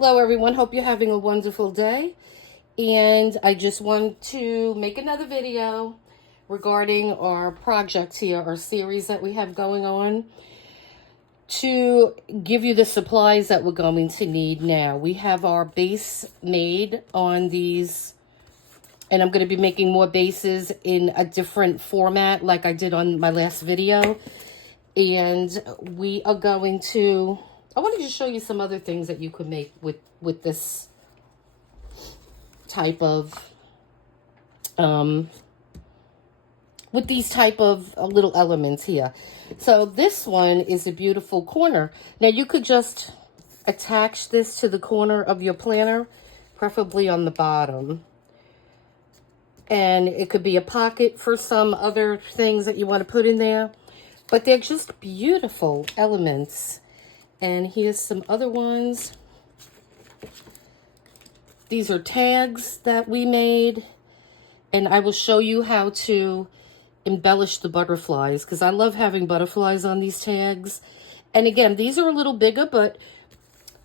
Hello everyone, hope you're having a wonderful day. And I just want to make another video regarding our project here, our series that we have going on, to give you the supplies that we're going to need now. We have our base made on these, and I'm going to be making more bases in a different format like I did on my last video. And we are going to, I wanted to show you some other things that you could make with this type of, with these type of little elements here. So this one is a beautiful corner. Now you could just attach this to the corner of your planner, preferably on the bottom. And it could be a pocket for some other things that you want to put in there. But they're just beautiful elements. And here's some other ones. These are tags that we made. And I will show you how to embellish the butterflies, because I love having butterflies on these tags. And again, these are a little bigger, but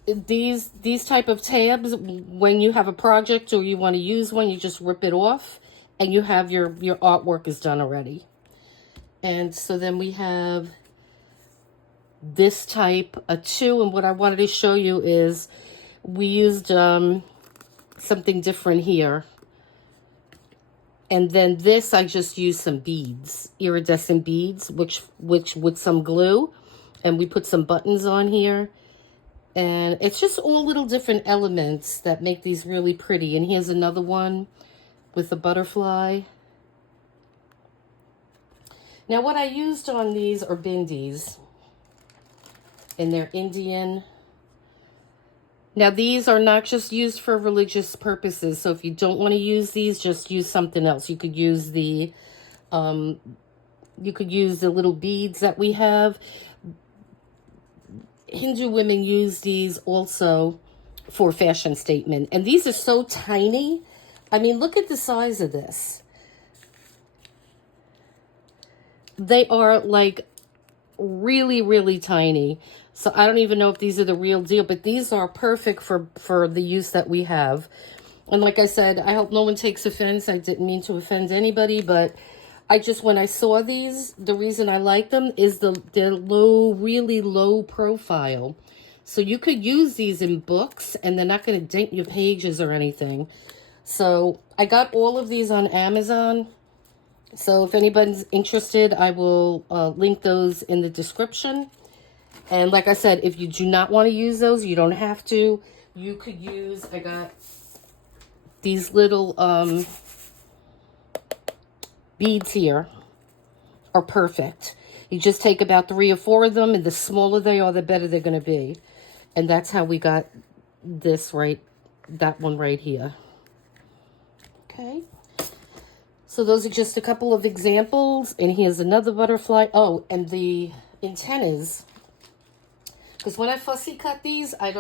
these type of tabs, when you have a project or you want to use one, you just rip it off and you have your artwork is done already. And so then we have this type too, and what I wanted to show you is we used something different here. And then this, I just used some beads, iridescent beads, which with some glue, and we put some buttons on here. And it's just all little different elements that make these really pretty. And here's another one with a butterfly. Now what I used on these are bindis, and they're Indian. Now these are not just used for religious purposes, so if you don't want to use these, just use something else. You could use the little beads that we have. Hindu women use these also for fashion statement, and these are so tiny. I mean, look at the size of this. They are like really, really tiny. So I don't even know if these are the real deal, but these are perfect for the use that we have. And like I said, I hope no one takes offense. I didn't mean to offend anybody, but I just, when I saw these, the reason I like them is they're low, really low profile. So you could use these in books and they're not going to dent your pages or anything. So I got all of these on Amazon. So if anybody's interested, I will link those in the description. And like I said, if you do not want to use those, you don't have to. You could use, I got these little beads here are perfect. You just take about 3 or 4 of them, and the smaller they are, the better they're going to be. And that's how we got this that one right here. Okay. So those are just a couple of examples. And here's another butterfly. Oh, and the antennas. Because when I fussy cut these, I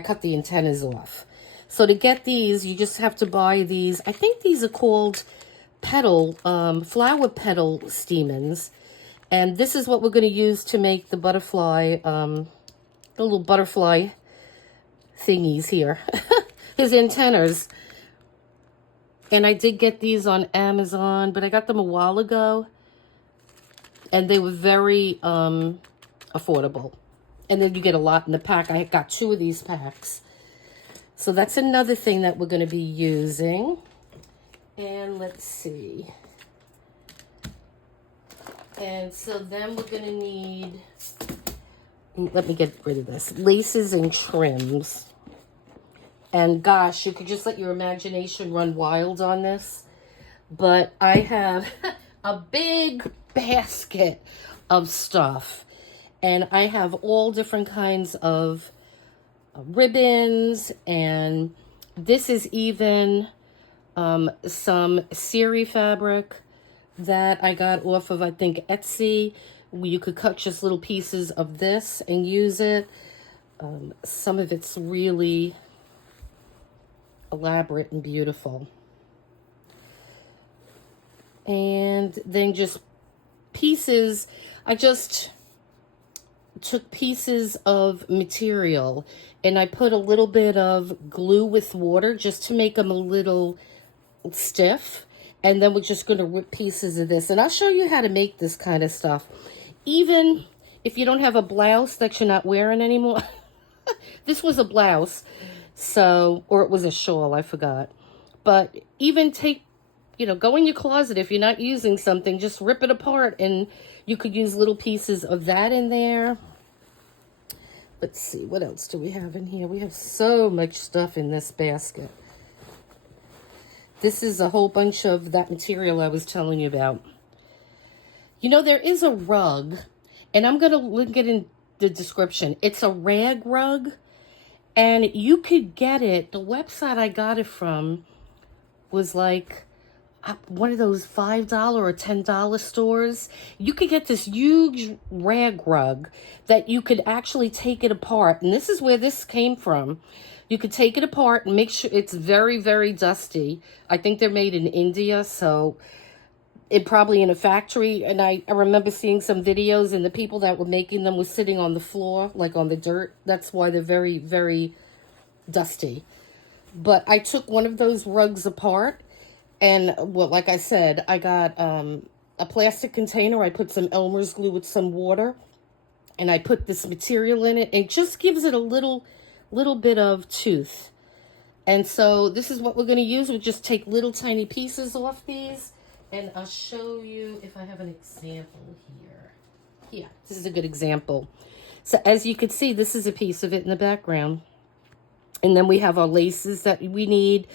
cut the antennas off. So to get these, you just have to buy these. I think these are called flower petal stamens. And this is what we're going to use to make the butterfly, the little butterfly thingies here. His antennas. And I did get these on Amazon, but I got them a while ago. And they were very affordable. And then you get a lot in the pack. I got 2 of these packs. So that's another thing that we're going to be using. And let's see. And so then we're going to need, let me get rid of this, laces and trims. And gosh, you could just let your imagination run wild on this. But I have a big basket of stuff. And I have all different kinds of ribbons. And this is even some seri fabric that I got off of, I think, Etsy. You could cut just little pieces of this and use it. Some of it's really elaborate and beautiful. And then just pieces. took pieces of material and I put a little bit of glue with water just to make them a little stiff. And then we're just going to rip pieces of this. And I'll show you how to make this kind of stuff. Even if you don't have a blouse that you're not wearing anymore. This was a blouse. So, or it was a shawl, I forgot. But even take, go in your closet. If you're not using something, just rip it apart. And you could use little pieces of that in there. Let's see, what else do we have in here? We have so much stuff in this basket. This is a whole bunch of that material I was telling you about. There is a rug, and I'm going to link it in the description. It's a rag rug, and you could get it. The website I got it from was like one of those $5 or $10 stores. You could get this huge rag rug that you could actually take it apart. And this is where this came from. You could take it apart and make sure it's very, very dusty. I think they're made in India, so it probably in a factory. And I remember seeing some videos, and the people that were making them were sitting on the floor, like on the dirt. That's why they're very, very dusty. But I took one of those rugs apart. And, well, like I said, I got a plastic container. I put some Elmer's glue with some water. And I put this material in it. And it just gives it a little bit of tooth. And so this is what we're going to use. We'll just take little tiny pieces off these. And I'll show you if I have an example here. Yeah, this is a good example. So as you can see, this is a piece of it in the background. And then we have our laces that we need.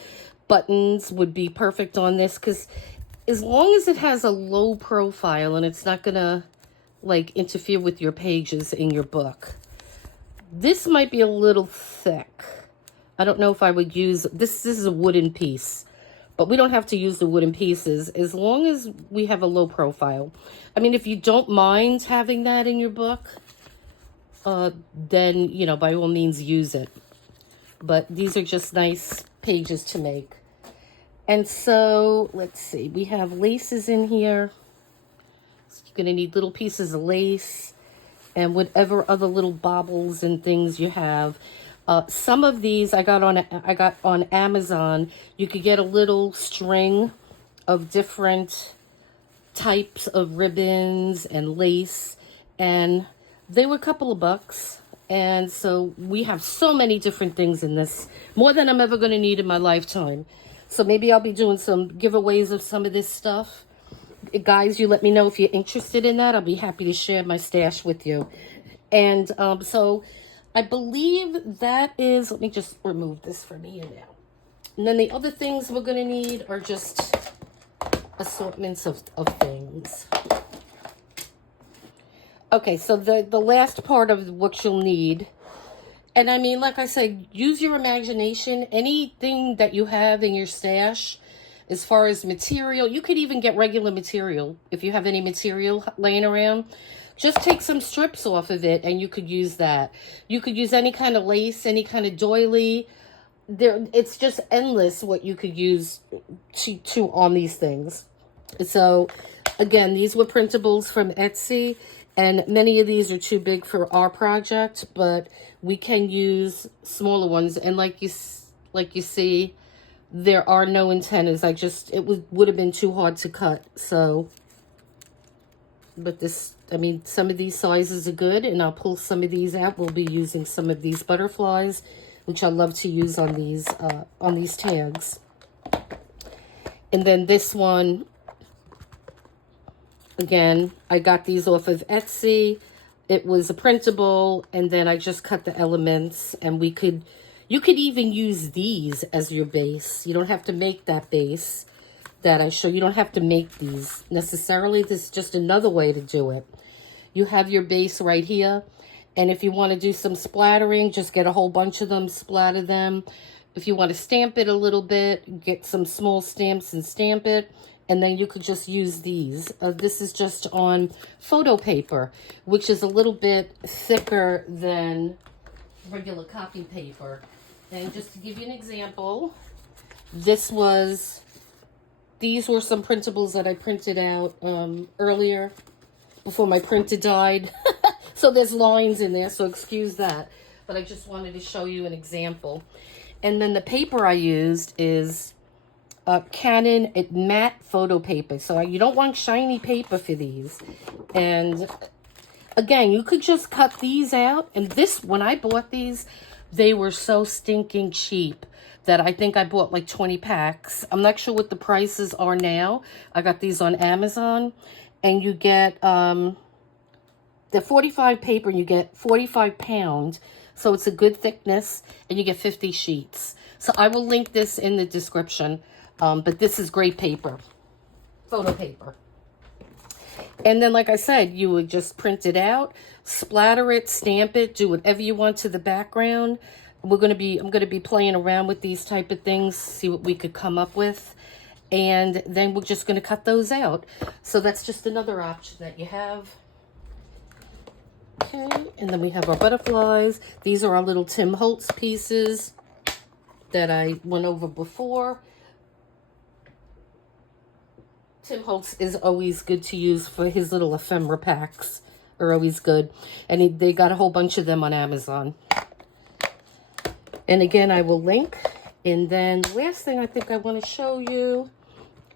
Buttons would be perfect on this, because as long as it has a low profile and it's not gonna like interfere with your pages in your book. This might be a little thick. I don't know if I would use this. This is a wooden piece, but we don't have to use the wooden pieces as long as we have a low profile. I mean, if you don't mind having that in your book, then by all means use it. But these are just nice pages to make. And so, let's see, we have laces in here. So you're going to need little pieces of lace and whatever other little baubles and things you have. Some of these I got on Amazon. You could get a little string of different types of ribbons and lace, and they were a couple of bucks. And so we have so many different things in this, more than I'm ever going to need in my lifetime. So maybe I'll be doing some giveaways of some of this stuff. Guys, you let me know if you're interested in that. I'll be happy to share my stash with you. And so I believe that is, let me just remove this from here now. And then the other things we're going to need are just assortments of things. Okay, so the last part of what you'll need, and I mean, like I said, use your imagination. Anything that you have in your stash, as far as material, you could even get regular material. If you have any material laying around, just take some strips off of it and you could use that. You could use any kind of lace, any kind of doily. It's just endless what you could use to on these things. So, again, these were printables from Etsy. And many of these are too big for our project, but we can use smaller ones. And like you see, there are no antennas. It would have been too hard to cut. So, but some of these sizes are good, and I'll pull some of these out. We'll be using some of these butterflies, which I love to use on these tags. And then this one, again, I got these off of Etsy. It was a printable, and then I just cut the elements, and you could even use these as your base. You don't have to make that base that I show. You don't have to make these necessarily. This is just another way to do it. You have your base right here, and if you want to do some splattering, just get a whole bunch of them, splatter them. If you want to stamp it a little bit, get some small stamps and stamp it. And then you could just use these. This is just on photo paper, which is a little bit thicker than regular copy paper. And just to give you an example, these were some printables that I printed out earlier, before my printer died. So there's lines in there, so excuse that. But I just wanted to show you an example. And then the paper I used is Canon matte photo paper. So you don't want shiny paper for these. And again, you could just cut these out. And this, when I bought these, they were so stinking cheap that I think I bought like 20 packs. I'm not sure what the prices are now. I got these on Amazon. And you get the 45 paper, and you get 45 pound. So it's a good thickness, and you get 50 sheets. So I will link this in the description. But this is great paper, photo paper. And then, like I said, you would just print it out, splatter it, stamp it, do whatever you want to the background. I'm going to be playing around with these type of things, see what we could come up with. And then we're just going to cut those out. So that's just another option that you have. Okay, and then we have our butterflies. These are our little Tim Holtz pieces that I went over before. Tim Holtz is always good to use for his little ephemera packs. Are always good. And they got a whole bunch of them on Amazon. And again, I will link. And then the last thing I think I want to show you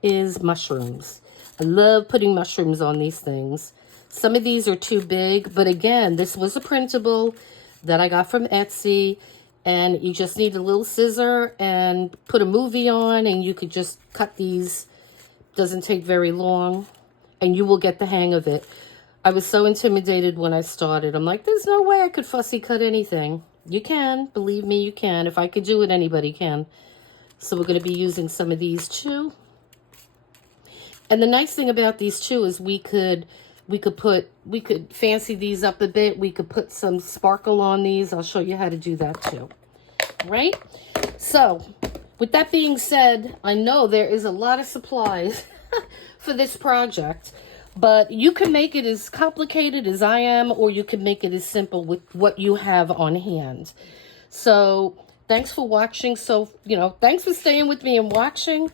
is mushrooms. I love putting mushrooms on these things. Some of these are too big, but again, this was a printable that I got from Etsy, and you just need a little scissor and put a movie on, and you could just cut these. Doesn't take very long, and you will get the hang of it. I was so intimidated when I started. I'm like, there's no way I could fussy cut anything. You can, believe me, you can. If I could do it, anybody can. So we're going to be using some of these too. And the nice thing about these too is we could fancy these up a bit. We could put some sparkle on these. I'll show you how to do that too. Right? So, with that being said, I know there is a lot of supplies for this project, but you can make it as complicated as I am, or you can make it as simple with what you have on hand. So, thanks for watching. So, thanks for staying with me and watching.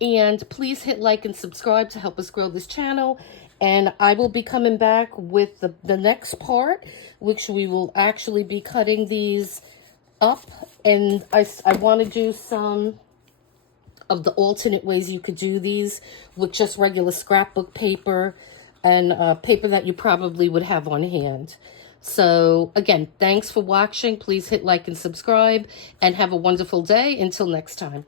And please hit like and subscribe to help us grow this channel. And I will be coming back with the next part, which we will actually be cutting these up. And I want to do some of the alternate ways you could do these with just regular scrapbook paper and paper that you probably would have on hand. So, again, thanks for watching. Please hit like and subscribe, and have a wonderful day. Until next time.